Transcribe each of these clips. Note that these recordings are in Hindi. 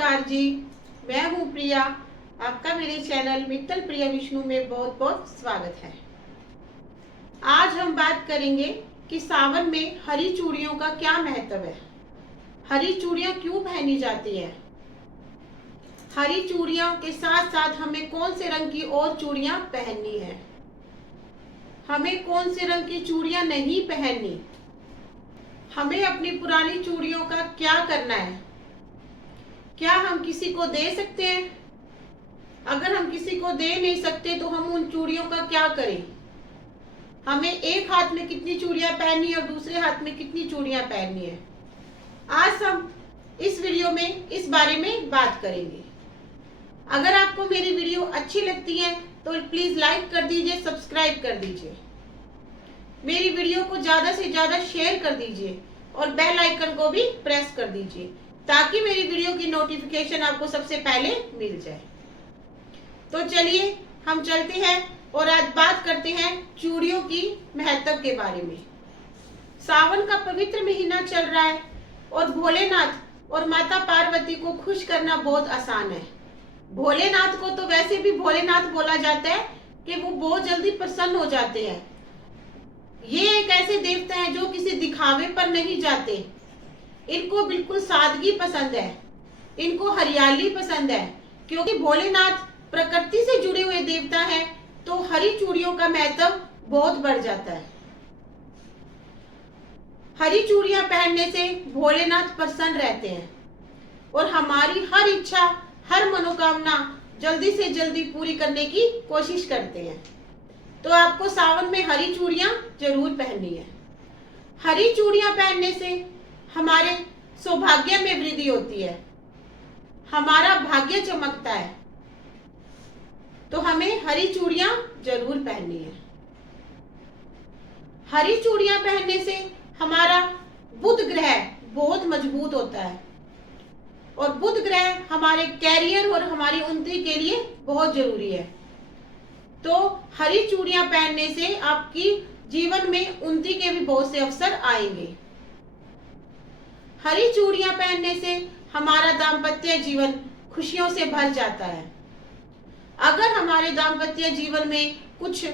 नमस्कार जी, मैं हूँ प्रिया। आपका मेरे चैनल मित्तल प्रिया विष्णु में बहुत बहुत स्वागत है। आज हम बात करेंगे कि सावन में हरी चूड़ियों का क्या महत्व है। हरी चूड़ियाँ क्यों पहनी जाती है, हरी चूड़ियों के साथ साथ हमें कौन से रंग की और चूड़ियाँ पहननी है, हमें कौन से रंग की चूड़ियाँ नहीं पहननी, हमें अपनी पुरानी चूड़ियों का क्या करना है, क्या हम किसी को दे सकते हैं, अगर हम किसी को दे नहीं सकते तो हम उन चूड़ियों का क्या करें, हमें एक हाथ में कितनी चूड़ियां पहननी है और दूसरे हाथ में कितनी चूड़ियां पहननी है। आज हम इस वीडियो में इस बारे में बात करेंगे। अगर आपको मेरी वीडियो अच्छी लगती है तो प्लीज लाइक कर दीजिए, सब्सक्राइब कर दीजिए, मेरी वीडियो को ज्यादा से ज्यादा शेयर कर दीजिए और बेल आइकन को भी प्रेस कर दीजिए ताकि मेरी वीडियो की नोटिफिकेशन आपको सबसे पहले मिल जाए। तो चलिए हम चलते हैं और आज बात करते हैं चूड़ियों की महत्व के बारे में। सावन का पवित्र महीना चल रहा है और भोलेनाथ और माता पार्वती को खुश करना बहुत आसान है। भोलेनाथ को तो वैसे भी भोलेनाथ बोला जाता है कि वो बहुत जल्दी प्रसन्न हो जाते हैं। ये एक ऐसे देवता हैं जो किसी दिखावे पर नहीं जाते, इनको बिल्कुल सादगी पसंद है, इनको हरियाली पसंद है। क्योंकि भोलेनाथ प्रकृति से जुड़े हुए देवता हैं तो हरी चूड़ियों का महत्व बहुत बढ़ जाता है। हरी चूड़ियां पहनने से भोलेनाथ प्रसन्न रहते हैं और हमारी हर इच्छा, हर मनोकामना जल्दी से जल्दी पूरी करने की कोशिश करते हैं। तो आपको सावन में हरी चूड़ियां जरूर पहननी है। हरी चूड़ियां पहनने से हमारे सौभाग्य में वृद्धि होती है, हमारा भाग्य चमकता है, तो हमें हरी चूड़ियां जरूर पहननी है। हरी चूड़ियां पहनने से हमारा बुध ग्रह बहुत मजबूत होता है और बुध ग्रह हमारे कैरियर और हमारी उन्नति के लिए बहुत जरूरी है। तो हरी चूड़ियां पहनने से आपकी जीवन में उन्नति के भी बहुत से अवसर आएंगे। हरी चूड़ियां पहनने से हमारा दाम्पत्य जीवन खुशियों से भर जाता है। अगर हमारे दाम्पत्य जीवन में कुछ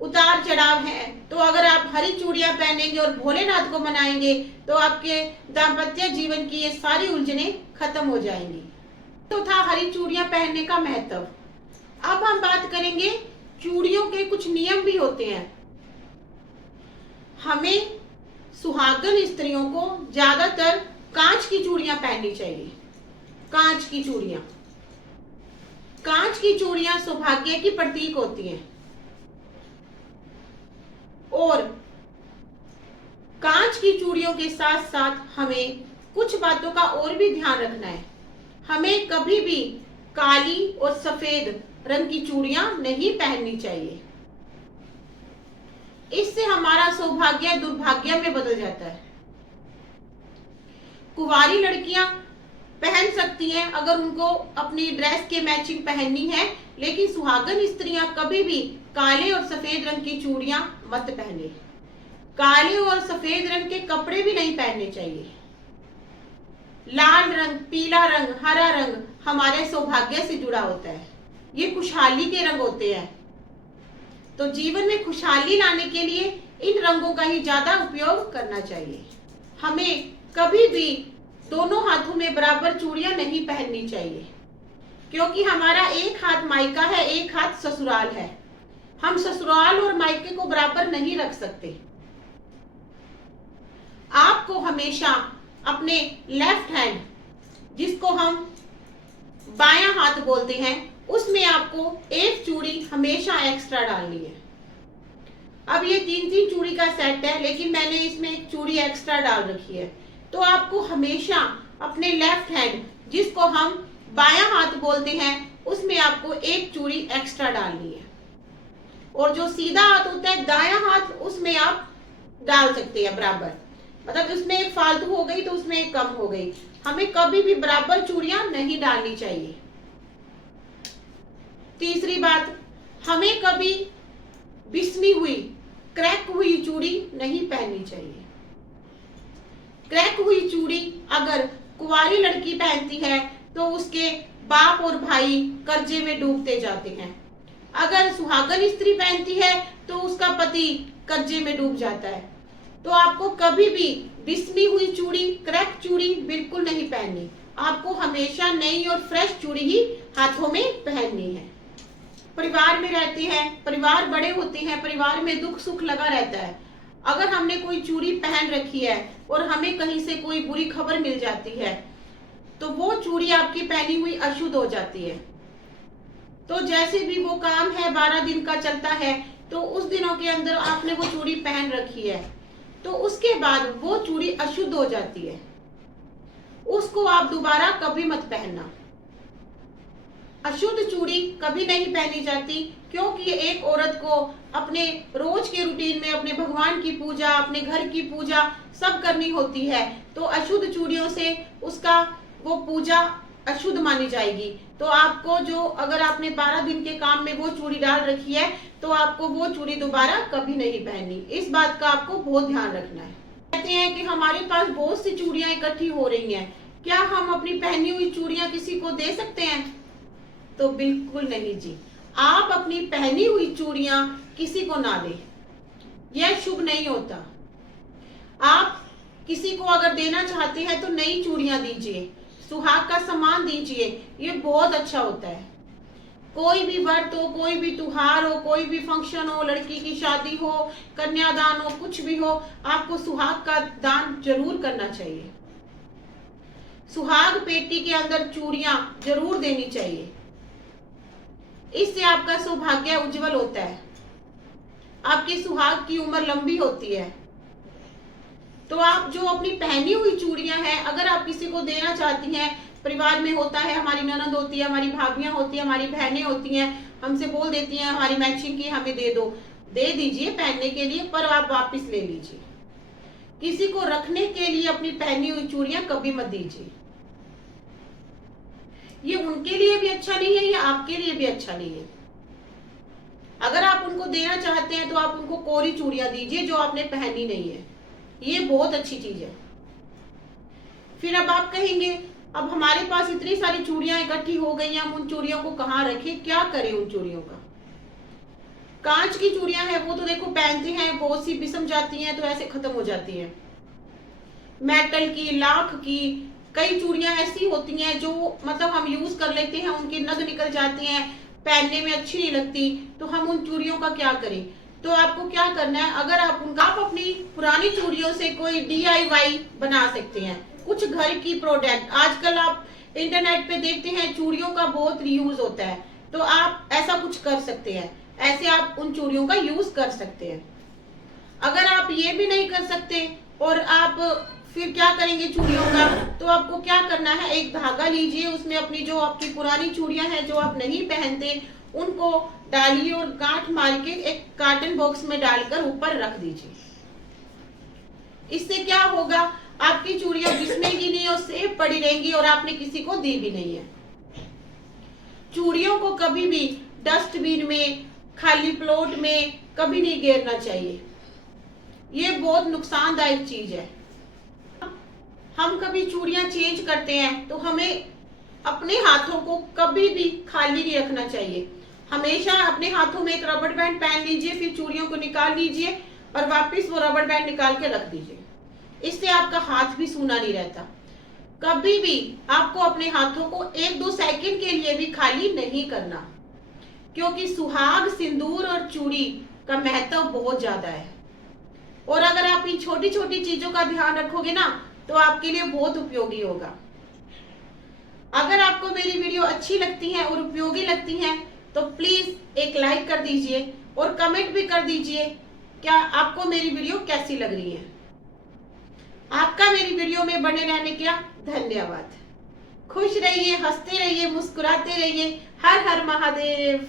उतार चढ़ाव है तो अगर आप हरी चूड़ियां पहनेंगे और भोलेनाथ को मनाएंगे तो आपके दाम्पत्य जीवन की ये सारी उलझनें खत्म हो जाएंगी। तो था हरी चूड़ियां पहनने का महत्व। अब हम बात करेंगे चूड़ियों के कुछ नियम भी होते हैं। हमें सुहागन स्त्रियों को ज्यादातर कांच की चूड़ियां पहननी चाहिए। कांच की चूड़ियां, कांच की चूड़ियां सौभाग्य की प्रतीक होती हैं और कांच की चूड़ियों के साथ साथ हमें कुछ बातों का और भी ध्यान रखना है। हमें कभी भी काली और सफेद रंग की चूड़ियां नहीं पहननी चाहिए, इससे हमारा सौभाग्य दुर्भाग्य में बदल जाता है। कुंवारी लड़कियां पहन सकती हैं अगर उनको अपनी ड्रेस के मैचिंग पहननी है, लेकिन सुहागन स्त्रियां कभी भी काले और सफेद रंग की चूड़ियां मत पहने। काले और सफेद रंग के कपड़े भी नहीं पहनने चाहिए। लाल रंग, पीला रंग, हरा रंग हमारे सौभाग्य से जुड़ा होता है, ये खुशहाली के रंग होते हैं। तो जीवन में खुशहाली लाने के लिए इन रंगों का ही ज्यादा उपयोग करना चाहिए। हमें कभी भी दोनों हाथों में बराबर चूड़ियां नहीं पहननी चाहिए, क्योंकि हमारा एक हाथ मायका है, एक हाथ ससुराल है। हम ससुराल और मायके को बराबर नहीं रख सकते। आपको हमेशा अपने लेफ्ट हैंड, जिसको हम बायां हाथ बोलते हैं, उसमें आपको एक चूड़ी हमेशा एक्स्ट्रा डालनी है। अब ये 3-3 चूड़ी का सेट है, लेकिन मैंने इसमें एक चूड़ी एक्स्ट्रा डाल रखी है। तो आपको हमेशा अपने लेफ्ट हैंड, जिसको हम बायां हाथ बोलते हैं, उसमें आपको एक चूड़ी एक्स्ट्रा डालनी है। और जो सीधा हाथ होता है दायां हाथ, उसमें आप डाल सकते हैं बराबर। मतलब उसमें एक फालतू हो गई तो उसमें एक कम हो गई। हमें कभी भी बराबर चूड़ियां नहीं डालनी चाहिए। तीसरी बात, हमें कभी बिस्मी हुई, क्रैक हुई चूड़ी नहीं पहननी चाहिए। क्रैक हुई चूड़ी अगर कुंवारी लड़की पहनती है तो उसके बाप और भाई कर्जे में डूबते जाते हैं। अगर सुहागन स्त्री पहनती है तो उसका पति कर्जे में डूब जाता है। तो आपको कभी भी बिस्मी हुई चूड़ी, क्रैक चूड़ी बिल्कुल नहीं पहननी। आपको हमेशा नई और फ्रेश चूड़ी ही हाथों में पहननी है। परिवार में रहते हैं, परिवार बड़े होते हैं, परिवार में दुख सुख लगा रहता है। अगर हमने कोई चूड़ी पहन रखी है और हमें कहीं से कोई बुरी खबर मिल जाती है तो वो चूड़ी आपकी पहनी हुई अशुद्ध हो जाती है। तो जैसे भी वो काम है 12 दिन का चलता है, तो उस दिनों के अंदर आपने वो चूड़ी पहन रखी है तो उसके बाद वो चूड़ी अशुद्ध हो जाती है। उसको आप दोबारा कभी मत पहनना। अशुद्ध चूड़ी कभी नहीं पहनी जाती, क्योंकि एक औरत को अपने रोज के रूटीन में अपने भगवान की पूजा, अपने घर की पूजा सब करनी होती है। तो अशुद्ध चूड़ियों से उसका वो पूजा अशुद्ध मानी जाएगी। तो आपको जो अगर आपने 12 दिन के काम में वो चूड़ी डाल रखी है तो आपको वो चूड़ी दोबारा कभी नहीं पहननी। इस बात का आपको बहुत ध्यान रखना है। कहते हैं कि हमारे पास बहुत सी चूड़ियां इकट्ठी हो रही हैं, क्या हम अपनी पहनी हुई चूड़ियां किसी को दे सकते हैं? तो बिल्कुल नहीं जी। आप अपनी पहनी हुई चूड़ियां किसी को ना दें, यह शुभ नहीं होता। आप किसी को अगर देना चाहते हैं तो नई चूड़ियां दीजिए, सुहाग का सामान दीजिए, ये बहुत अच्छा होता है। कोई भी व्रत हो, कोई भी त्योहार हो, कोई भी फंक्शन हो, लड़की की शादी हो, कन्यादान हो, कुछ भी हो, आपको सुहाग का दान जरूर करना चाहिए। सुहाग पेटी के अंदर चूड़ियां जरूर देनी चाहिए। इससे आपका सौभाग्य उज्जवल होता है, आपकी सुहाग की उम्र लंबी होती है। तो आप जो अपनी पहनी हुई चूड़ियां हैं अगर आप किसी को देना चाहती हैं, परिवार में होता है, हमारी ननद होती है, हमारी भाभियां होती है, हमारी बहनें होती हैं, हमसे बोल देती हैं हमारी मैचिंग की हमें दे दो, दे दीजिए पहनने के लिए, पर आप वापस ले लीजिए। किसी को रखने के लिए अपनी पहनी हुई चूड़ियां कभी मत दीजिए। ये उनके लिए भी अच्छा नहीं है, ये आपके लिए भी अच्छा नहीं है। अगर आप उनको देना चाहते हैं तो आप उनको कोरी चूड़ियां दीजिए जो आपने पहनी नहीं है, ये बहुत अच्छी चीज है। फिर अब आप कहेंगे अब हमारे पास इतनी सारी चूड़ियां इकट्ठी हो गई हैं, हम उन चूड़ियों को कहाँ रखें, क्या करें उन चूड़ियों का? कांच की चूड़ियां हैं वो तो देखो पहनते हैं, बहुत सी बिसम जाती हैं तो ऐसे खत्म हो जाती हैं। मेटल की, लाख की कई चूड़ियां ऐसी होती हैं जो मतलब हम यूज कर लेते हैं, उनके नग निकल जाते हैं, पहनने में अच्छी नहीं लगती, तो हम उन चूड़ियों का क्या करें? तो आपको क्या करना है, अगर आप अपनी पुरानी चूड़ियों से कोई DIY बना सकते हैं, कुछ घर की प्रोडक्ट। आजकल आप इंटरनेट पे देखते हैं चूड़ियों का बहुत यूज होता है, तो आप ऐसा कुछ कर सकते हैं, ऐसे आप उन चूड़ियों का यूज कर सकते हैं। अगर आप ये भी नहीं कर सकते और आप फिर क्या करेंगे चूड़ियों का, तो आपको क्या करना है, एक धागा लीजिए, उसमें अपनी जो आपकी पुरानी चूड़ियां हैं जो आप नहीं पहनते उनको डालिए और गांठ मार के एक कार्टन बॉक्स में डालकर ऊपर रख दीजिए। इससे क्या होगा, आपकी चूड़ियां बिसमेगी नहीं और सेफ पड़ी रहेंगी और आपने किसी को दी भी नहीं है। चूड़ियों को कभी भी डस्टबिन में, खाली प्लॉट में कभी नहीं गिरना चाहिए, ये बहुत नुकसानदायक चीज है। हम कभी चूड़ियां चेंज करते हैं तो हमें अपने हाथों को कभी भी खाली नहीं रखना चाहिए। हमेशा अपने हाथों में एक रबर बैंड पहन लीजिए, फिर चूड़ियों को निकाल लीजिए और वापस वो रबर बैंड निकाल के रख दीजिए। इससे आपका हाथ भी सूना नहीं रहता। कभी भी आपको अपने हाथों को 1-2 सेकंड के लिए भी खाली नहीं करना, क्योंकि सुहाग, सिंदूर और चूड़ी का महत्व बहुत ज्यादा है। और अगर आप इन छोटी छोटी चीजों का ध्यान रखोगे ना तो आपके लिए बहुत उपयोगी होगा। अगर आपको मेरी वीडियो अच्छी लगती है और उपयोगी लगती है तो प्लीज एक लाइक कर दीजिए और कमेंट भी कर दीजिए क्या आपको मेरी वीडियो कैसी लग रही है। आपका मेरी वीडियो में बने रहने का धन्यवाद। खुश रहिए, हंसते रहिए, मुस्कुराते रहिए। हर हर महादेव।